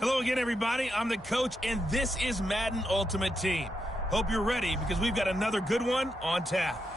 Hello again, everybody. I'm the coach, and this is Madden Ultimate Team. Hope you're ready because we've got another good one on tap.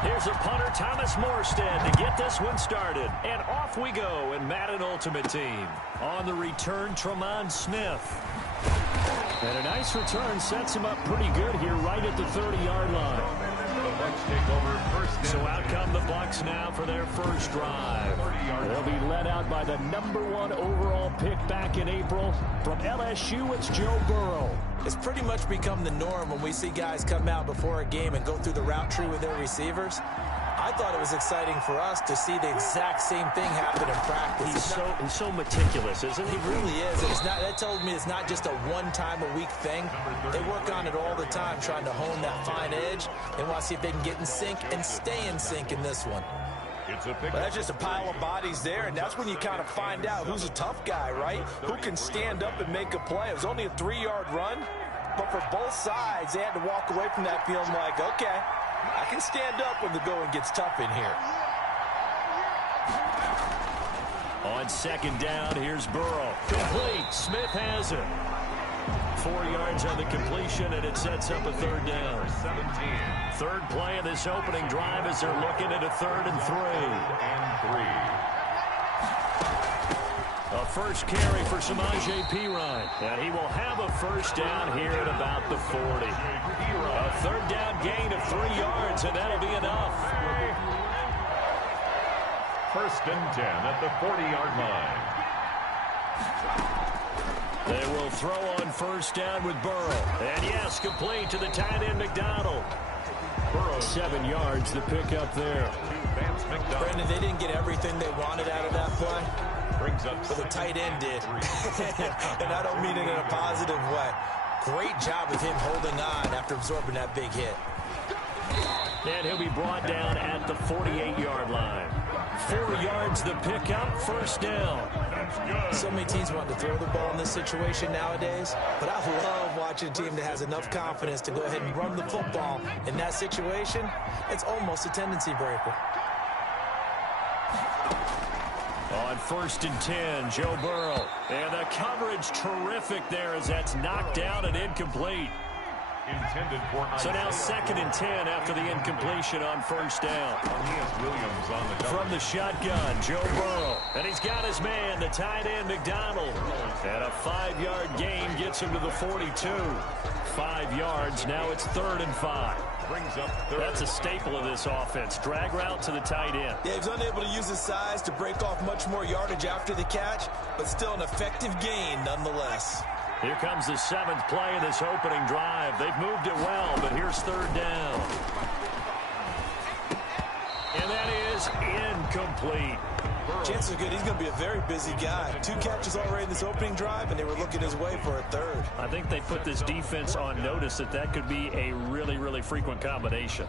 Here's a punter, Thomas Morstead, to get this one started. And off we go in Madden Ultimate Team. On the return, Tremont Smith. And a nice return sets him up pretty good here right at the 30-yard line. So out come the Bucs now for their first drive. They'll be led out by the #1 overall pick back in April. From LSU, it's Joe Burrow. It's pretty much become the norm when we see guys come out before a game and go through the route tree with their receivers. I thought it was exciting for us to see the exact same thing happen in practice. He's so meticulous, isn't he? He really is. And that tells me it's not just a one-time-a-week thing. They work on it all the time, trying to hone that fine edge. They want to see if they can get in sync and stay in sync in this one. But that's just a pile of bodies there, and that's when you kind of find out who's a tough guy, right? Who can stand up and make a play. It was only a 3-yard run, but for both sides, they had to walk away from that feeling like, okay, I can stand up when the going gets tough in here. On second down, here's Burrow. Complete. Smith has it. 4 yards on the completion, and it sets up a third down. Third play of this opening drive as they're looking at a 3rd and 3. A first carry for Samaje Perine, and he will have a first down here at about the 40. A third down gain of 3 yards, and that'll be enough. 1st and 10 at the 40-yard line. They will throw on first down with Burrow. And yes, complete to the tight end McDonald. Burrow 7 yards the pick up there. Brandon, they didn't get everything they wanted out of that play. Brings up but the tight end did. And I don't mean it in a positive way. Great job of him holding on after absorbing that big hit. And he'll be brought down at the 48-yard line. 4 yards the pickup, first down. So many teams want to throw the ball in this situation nowadays, but I love watching a team that has enough confidence to go ahead and run the football. In that situation, it's almost a tendency breaker. On 1st and 10, Joe Burrow. And the coverage terrific there as that's knocked down and incomplete. So now 2nd and 10 after the incompletion on first down. From the shotgun, Joe Burrow. And he's got his man, the tight end McDonald. And a 5-yard gain gets him to the 42. 5 yards, now it's 3rd and 5. That's a staple of this offense. Drag route to the tight end. Yeah, he was unable to use his size to break off much more yardage after the catch, but still an effective gain nonetheless. Here comes the 7th play of this opening drive. They've moved it well, but here's 3rd down. And that is incomplete. Chances are good he's going to be a very busy guy. 2 catches already in this opening drive, and they were looking his way for a 3rd. I think they put this defense on notice that could be a really, really frequent combination.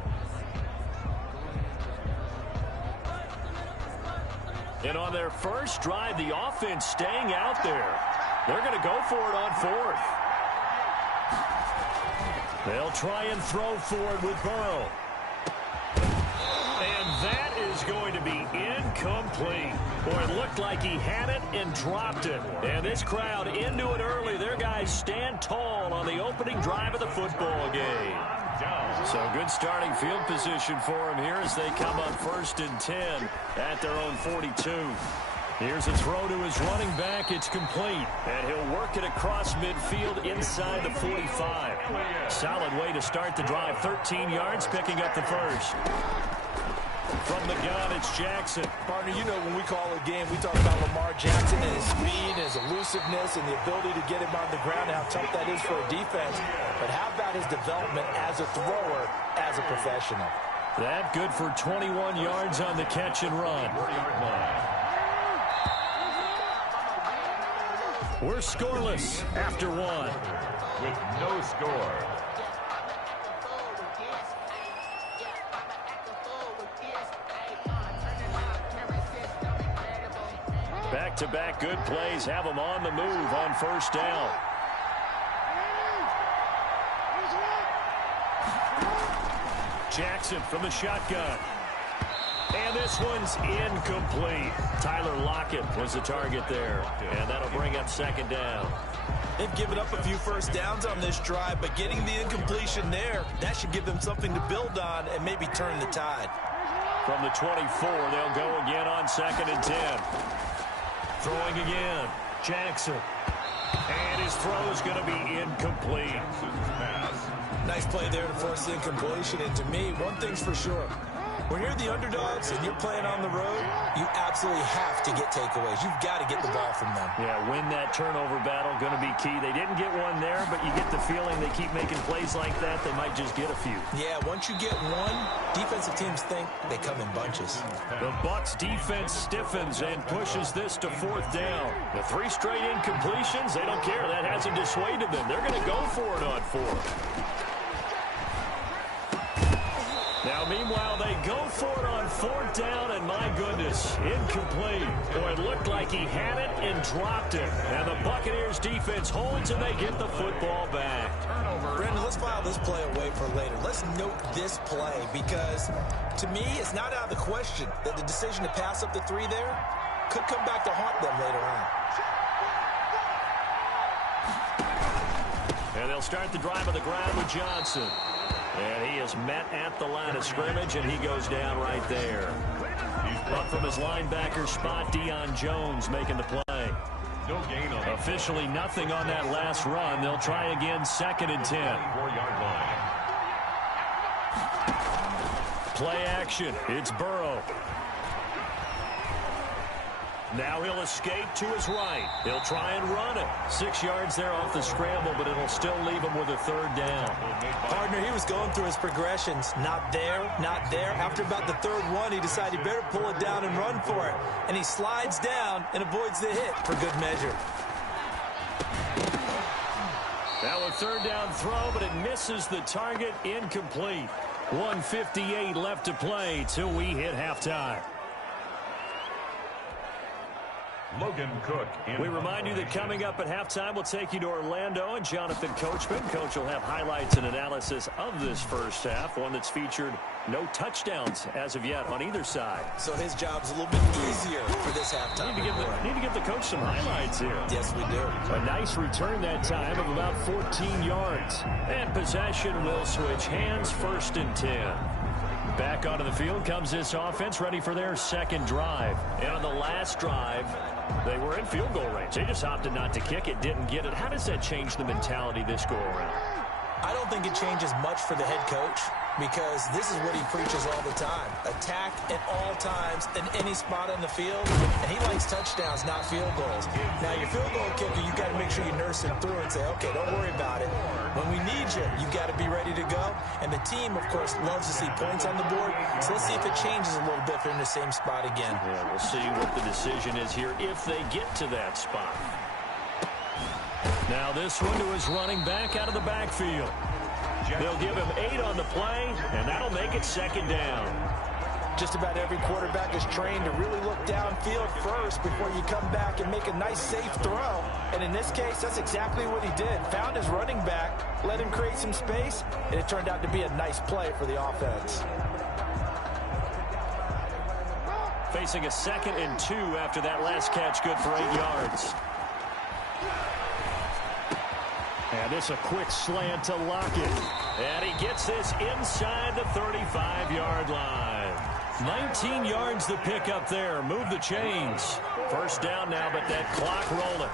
And on their first drive, the offense staying out there. They're going to go for it on 4th. They'll try and throw for it with Burrow. And that is going to be incomplete. Boy, it looked like he had it and dropped it. And this crowd into it early. Their guys stand tall on the opening drive of the football game. So good starting field position for them here as they come up 1st and 10 at their own 42. Here's a throw to his running back. It's complete. And he'll work it across midfield inside the 45. Solid way to start the drive. 13 yards, picking up the first. From the gun, it's Jackson. Partner, you know when we call a game, we talk about Lamar Jackson and his speed and his elusiveness and the ability to get him on the ground and how tough that is for a defense. But how about his development as a thrower, as a professional? That good for 21 yards on the catch and run. We're scoreless after one. With no score. Back-to-back good plays have them on the move on first down. Jackson from the shotgun. And this one's incomplete. Tyler Lockett was the target there. And that'll bring up second down. They've given up a few first downs on this drive, but getting the incompletion there, that should give them something to build on and maybe turn the tide. From the 24, they'll go again on 2nd and 10. Throwing again. Jackson. And his throw is going to be incomplete. Nice play there to force the incompletion. And to me, one thing's for sure. When you're the underdogs and you're playing on the road, you absolutely have to get takeaways. You've got to get the ball from them. Yeah, win that turnover battle, going to be key. They didn't get one there, but you get the feeling they keep making plays like that, they might just get a few. Yeah, once you get one, defensive teams think they come in bunches. The Bucs defense stiffens and pushes this to 4th down. The 3 straight incompletions, they don't care. That hasn't dissuaded them. They're going to go for it on 4th. Now, meanwhile, they go for it on 4th down, and my goodness, incomplete. Boy, it looked like he had it and dropped it. And the Buccaneers defense holds, and they get the football back. Brandon, let's file this play away for later. Let's note this play because, to me, it's not out of the question that the decision to pass up the 3 there could come back to haunt them later on. And they'll start the drive on the ground with Johnson. And he is met at the line of scrimmage, and he goes down right there. Up from his linebacker spot, Deion Jones making the play. No gain on Officially nothing on that last run. They'll try again, 2nd and 10. 4-yard line. Play action. It's Burrow. Now he'll escape to his right. He'll try and run it. 6 yards there off the scramble, but it'll still leave him with a 3rd down. Partner, he was going through his progressions. Not there, not there. After about the 3rd one, he decided he better pull it down and run for it. And he slides down and avoids the hit for good measure. Now a 3rd down throw, but it misses the target. Incomplete. 1:58 left to play till we hit halftime. Logan Cook. We remind you that coming up at halftime, we'll take you to Orlando and Jonathan Coachman. Coach will have highlights and analysis of this first half, one that's featured no touchdowns as of yet on either side. So his job's a little bit easier for this halftime. Need to give the coach some highlights here. Yes, we do. A nice return that time of about 14 yards. And possession will switch hands, 1st and 10. Back onto the field comes this offense, ready for their 2nd drive. And on the last drive, they were in field goal range. They just opted not to kick it, didn't get it. How does that change the mentality this go around? I don't think it changes much for the head coach because this is what he preaches all the time. Attack at all times in any spot on the field, and he likes touchdowns, not field goals. Now, your field goal kicker, you got to make sure you nurse him through and say, okay, don't worry about it. When we need you, you got to be ready to go. And the team, of course, loves to see points on the board, so let's see if it changes a little bit if they're in the same spot again. Yeah, we'll see what the decision is here if they get to that spot. Now this one to his running back out of the backfield. They'll give him 8 on the play, and that'll make it 2nd down. Just about every quarterback is trained to really look downfield first before you come back and make a nice, safe throw. And in this case, that's exactly what he did. Found his running back, let him create some space, and it turned out to be a nice play for the offense. Facing a 2nd and 2 after that last catch, good for 8 yards. And this a quick slant to Lockett. And he gets this inside the 35-yard line. 19 yards to pick up there. Move the chains. 1st down now, but that clock rolling.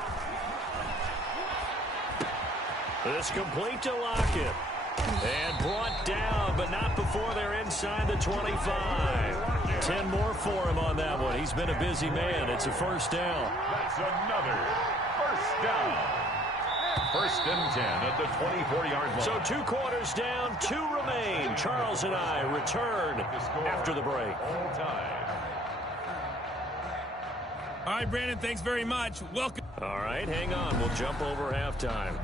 This complete to Lockett. And brought down, but not before they're inside the 25. 10 more for him on that one. He's been a busy man. It's a 1st down. That's another 1st down. 1st and 10 at the 24-yard line. So 2 quarters down, 2 remain. Charles and I return after the break. All time. All right, Brandon, thanks very much. Welcome. All right, hang on. We'll jump over halftime.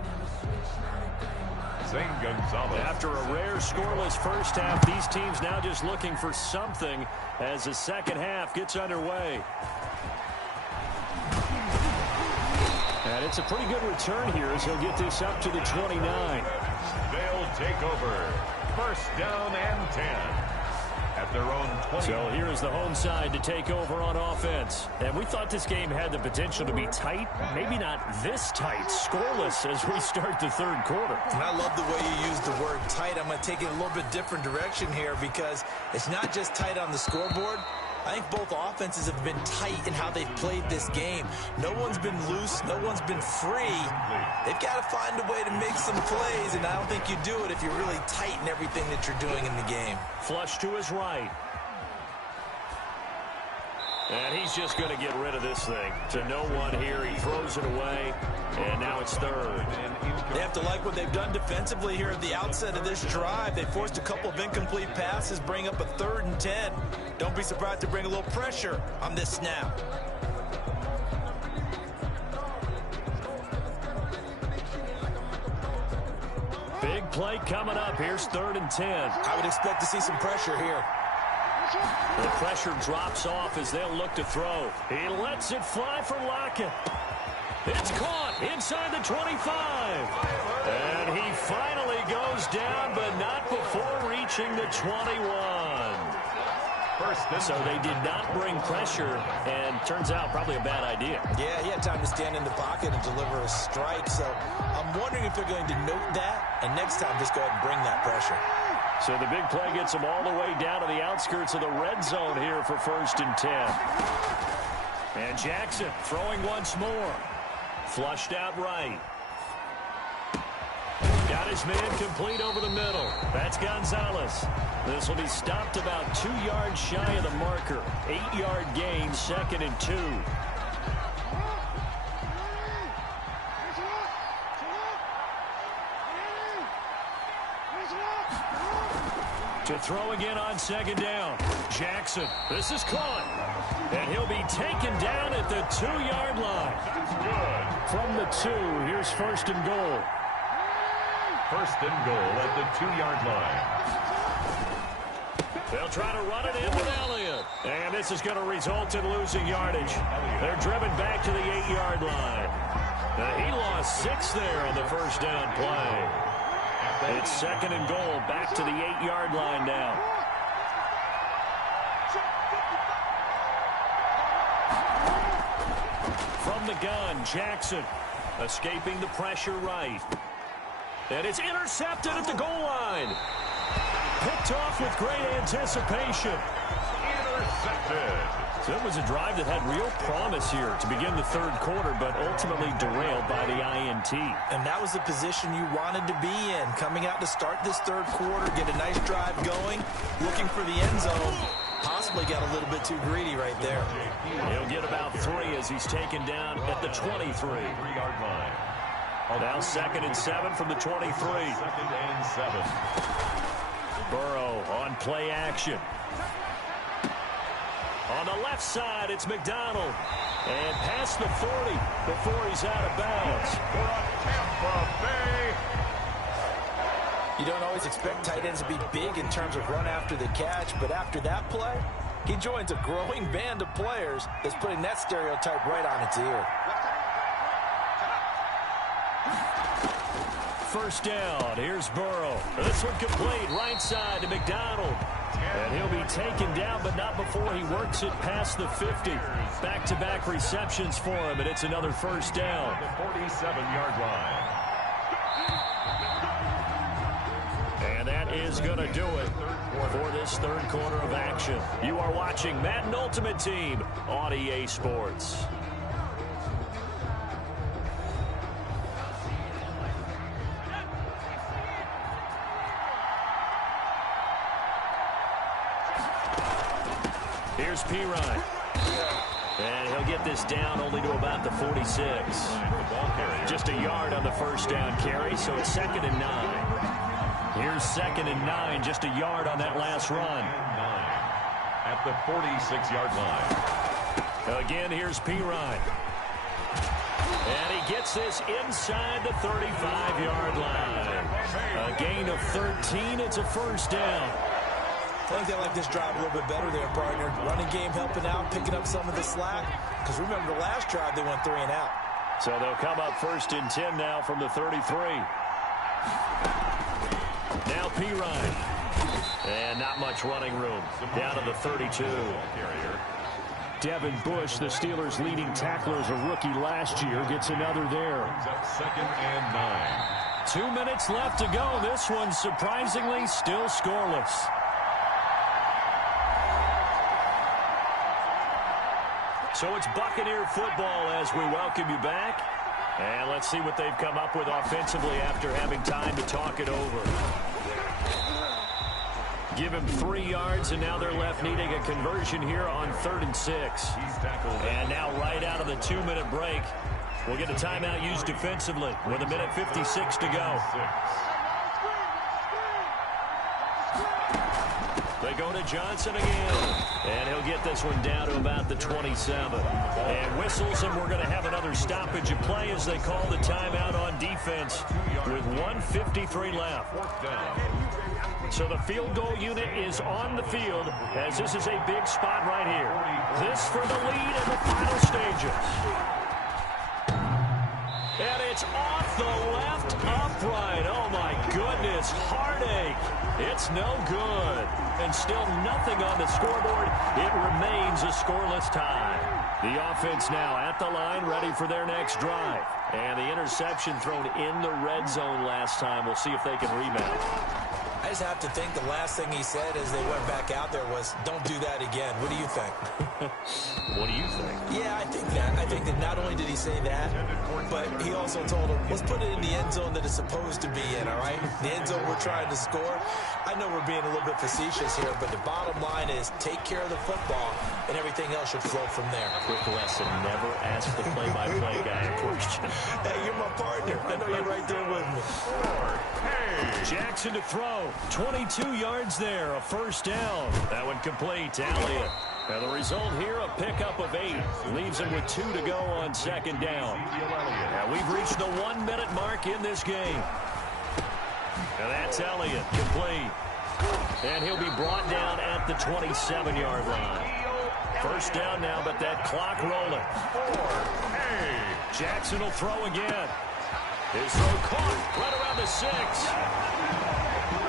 After a rare scoreless first half, these teams now just looking for something as the second half gets underway. And it's a pretty good return here as he'll get this up to the 29. They'll take over. First down and 10. At their own 20. So here is the home side to take over on offense. And we thought this game had the potential to be tight. Maybe not this tight, scoreless as we start the third quarter. And I love the way you use the word tight. I'm going to take it a little bit different direction here because it's not just tight on the scoreboard. I think both offenses have been tight in how they've played this game. No one's been loose. No one's been free. They've got to find a way to make some plays, and I don't think you do it if you're really tight in everything that you're doing in the game. Flush to his right. And he's just going to get rid of this thing. To no one here. He throws it away, and now it's third. They have to like what they've done defensively here at the outset of this drive. They forced a couple of incomplete passes, bring up a 3rd and 10. Don't be surprised to bring a little pressure on this snap. Big play coming up. Here's 3rd and 10. I would expect to see some pressure here. The pressure drops off as they'll look to throw. He lets it fly for Lockett. It's caught inside the 25. And he finally goes down, but not before reaching the 21. So they did not bring pressure, and turns out probably a bad idea. Yeah, he had time to stand in the pocket and deliver a strike. So I'm wondering if they're going to note that, and next time just go ahead and bring that pressure. So the big play gets them all the way down to the outskirts of the red zone here for 1st and 10. And Jackson throwing once more. Flushed out right. Got his man complete over the middle. That's Gonzalez. This will be stopped about 2 yards shy of the marker. 8-yard gain, 2nd and 2. To throw again on 2nd down. Jackson, this is caught. And he'll be taken down at the 2-yard line. That's good. From the 2, here's 1st and goal. 1st and goal at the 2-yard line. They'll try to run it in with Elliott. And this is going to result in losing yardage. They're driven back to the 8-yard line. He lost 6 there on the 1st down play. It's 2nd and goal, back to the 8-yard line now. From the gun, Jackson escaping the pressure right. And it's intercepted at the goal line. Picked off with great anticipation. Intercepted. So it was a drive that had real promise here to begin the third quarter, but ultimately derailed by the INT. And that was the position you wanted to be in. Coming out to start this third quarter, get a nice drive going, looking for the end zone. Possibly got a little bit too greedy right there. He'll get about 3 as he's taken down at the 23. 3-yard line. Now 2nd and 7 from the 23. 2nd and 7. Burrow on play action. On the left side, it's McDonald. And past the 40 before he's out of bounds. For Tampa Bay. You don't always expect tight ends to be big in terms of run after the catch, but after that play, he joins a growing band of players that's putting that stereotype right on its ear. 1st down. Here's Burrow. This one complete. Right side to McDonald. And he'll be taken down, but not before he works it past the 50. Back-to-back receptions for him, and it's another 1st down. The 47-yard line. And that is going to do it for this third quarter of action. You are watching Madden Ultimate Team on EA Sports. Here's Pirine. And he'll get this down only to about the 46. Just a yard on the 1st down carry, so it's 2nd and 9. Here's 2nd and 9, just a yard on that last run. At the 46-yard line. Again, here's Pirine. And he gets this inside the 35-yard line. A gain of 13. It's a first down. I think they like this drive a little bit better there, partner. Running game helping out, picking up some of the slack. Because remember, the last drive, they went 3 and out. So they'll come up first and 10 now from the 33. Now Pirine. And not much running room. Down to the 32. Devin Bush, the Steelers' leading tackler as a rookie last year, gets another there. Second and 9. 2 minutes left to go. This one, surprisingly, still scoreless. So it's Buccaneer football as we welcome you back. And let's see what they've come up with offensively after having time to talk it over. Give him 3 yards, and now they're left needing a conversion here on 3rd and 6. And now right out of the 2-minute break, we'll get a timeout used defensively with 1:56 to go. They go to Johnson again, and he'll get this one down to about the 27. And whistles, and we're going to have another stoppage of play as they call the timeout on defense with 1:53 left. So the field goal unit is on the field as this is a big spot right here. This for the lead in the final stages. And it's off the left upright. Oh, my goodness. Heartache. It's no good. And still nothing on the scoreboard. It remains a scoreless tie. The offense now at the line, ready for their next drive. And the interception thrown in the red zone last time. We'll see if they can rebound. I just have to think the last thing he said as they went back out there was, don't do that again. What do you think? What do you think? Yeah, I think that. I think that not only did he say that, but he also told him, let's put it in the end zone that it's supposed to be in, all right? The end zone we're trying to score. I know we're being a little bit facetious here, but the bottom line is take care of the football, and everything else should flow from there. Quick lesson, never ask the play-by-play guy a question. Hey, you're my partner. I know you're right there with me. Jackson to throw. 22 yards there, a first down. That one complete to Elliott. And the result here, a pickup of 8. Leaves him with 2 to go on 2nd down. And we've reached the 1-minute mark in this game. And that's Elliott, complete. And he'll be brought down at the 27-yard line. First down now, but that clock rolling. Jackson will throw again. His throw caught right around the 6.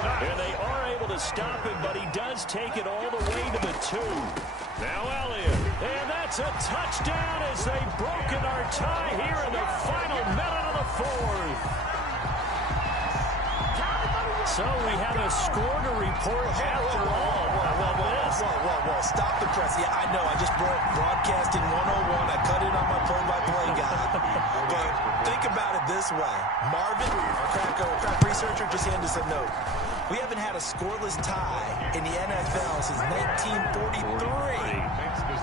And they are able to stop him, but he does take it all the way to the 2. Now Elliott. And that's a touchdown as they've broken our tie here in the final minute of the 4th. So we have a score to report after all. Whoa. Stop the press. Yeah, I know. I just broadcasting 101. I cut in on my play-by-play guy. But think about it this way. Marvin, our crack researcher, just handed us a note. We haven't had a scoreless tie in the NFL since 1943.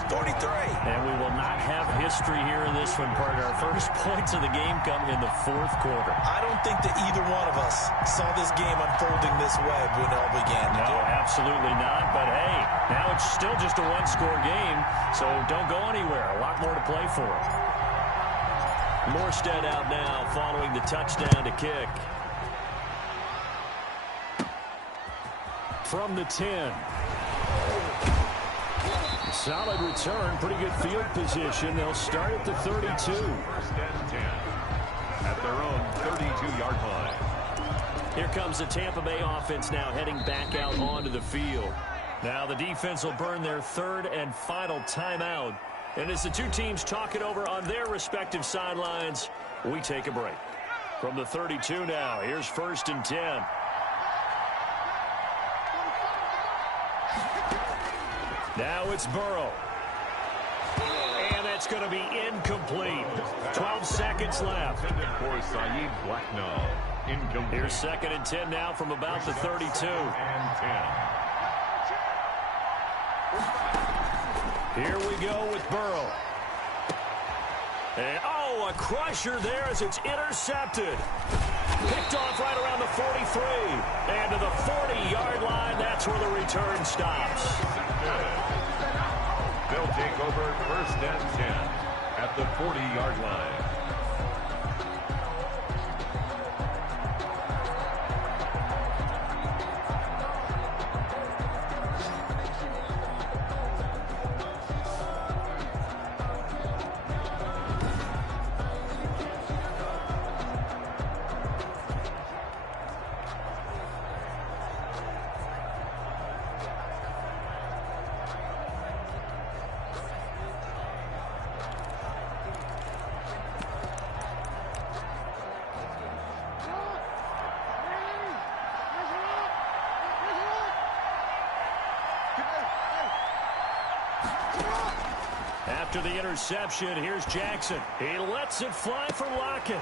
43. And we will not have history here in this one, partner. Our first points of the game come in the 4th quarter. I don't think that either one of us saw this game unfolding this way when it all began. No, absolutely not. But, hey, now it's still just a 1-score game, so don't go anywhere. A lot more to play for. Morstead out now following the touchdown to kick. From the 10. Solid return, pretty good field position. They'll start at the 32. First and 10 at their own 32-yard line. Here comes the Tampa Bay offense now heading back out onto the field. Now the defense will burn their 3rd and final timeout. And as the two teams talk it over on their respective sidelines, we take a break. From the 32 now, here's 1st and 10. Now it's Burrow. And that's going to be incomplete. 12 seconds left. For Saeed Blacknall. Incomplete. Here's 2nd and 10 now from about the 32. And 10. Here we go with Burrow. And, a crusher there as it's intercepted. Picked off right around the 43. And to the 40-yard line, that's where the return stops. They'll take over 1st and 10 at the 40-yard line. After the interception, here's Jackson. He lets it fly for Lockett.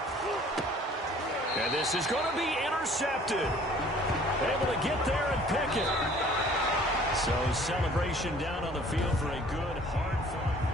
And this is going to be intercepted. Able to get there and pick it. So celebration down on the field for a good, hard-fought